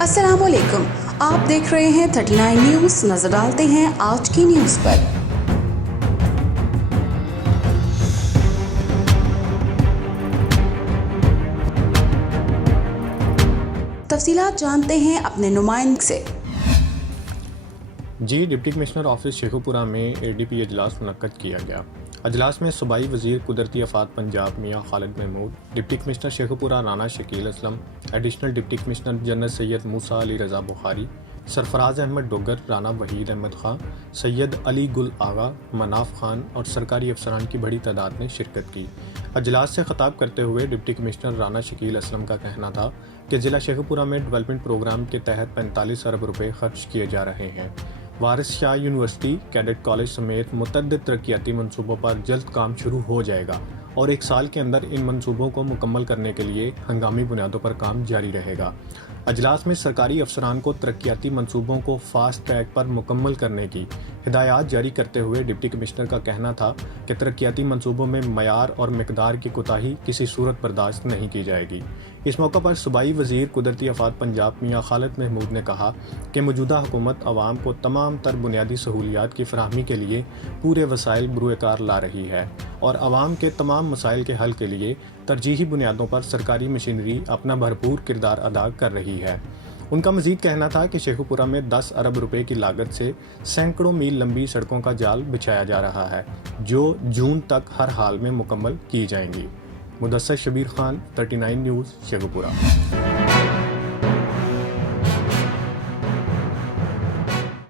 السلام علیکم، آپ دیکھ رہے ہیں 39 نیوز۔ نظر ڈالتے ہیں آج کی نیوز پر۔ تفصیلات جانتے ہیں اپنے نمائندے سے۔ ڈپٹی کمشنر آفس شیخوپورہ میں اے ڈی پی اجلاس منعقد کیا گیا۔ اجلاس میں صوبائی وزیر قدرتی آفات Punjab Mian Khalid Mahmood, deputy commissioner Sheikhupura Rana Shakeel Aslam, additional deputy commissioner general Syed Musa Ali Raza Bukhari, Sarfraz Ahmed Dogar, Rana Waheed Ahmed Khan, Syed Ali Gul Agha, Manaf Khan اور سرکاری افسران کی بڑی تعداد نے شرکت کی۔ اجلاس سے خطاب کرتے ہوئے ڈپٹی کمشنر رانا شکیل اسلم کا کہنا تھا کہ ضلع شیخوپورہ میں ڈیولپمنٹ پروگرام کے تحت 45 ارب روپے خرچ کیے جا رہے ہیں۔ وارث شاہ یونیورسٹی، کیڈٹ کالج سمیت متعدد ترقیاتی منصوبوں پر جلد کام شروع ہو جائے گا اور 1 سال کے اندر ان منصوبوں کو مکمل کرنے کے لیے ہنگامی بنیادوں پر کام جاری رہے گا۔ اجلاس میں سرکاری افسران کو ترقیاتی منصوبوں کو فاسٹ ٹریک پر مکمل کرنے کی ہدایات جاری کرتے ہوئے ڈپٹی کمشنر کا کہنا تھا کہ ترقیاتی منصوبوں میں معیار اور مقدار کی کوتاہی کسی صورت برداشت نہیں کی جائے گی۔ اس موقع پر صوبائی وزیر قدرتی آفات پنجاب میاں خالد محمود نے کہا کہ موجودہ حکومت عوام کو تمام تر بنیادی سہولیات کی فراہمی کے لیے پورے وسائل بروئے کار لا رہی ہے اور عوام کے تمام مسائل کے حل کے لیے ترجیحی بنیادوں پر سرکاری مشینری اپنا بھرپور کردار ادا کر رہی ہے۔ ان کا مزید کہنا تھا کہ شیخوپورہ میں 10 ارب روپے کی لاگت سے سینکڑوں میل لمبی سڑکوں کا جال بچھایا جا رہا ہے جو جون تک ہر حال میں مکمل کی جائیں گی۔ مدثر شبیر خان، 39 نیوز، شیخوپورہ۔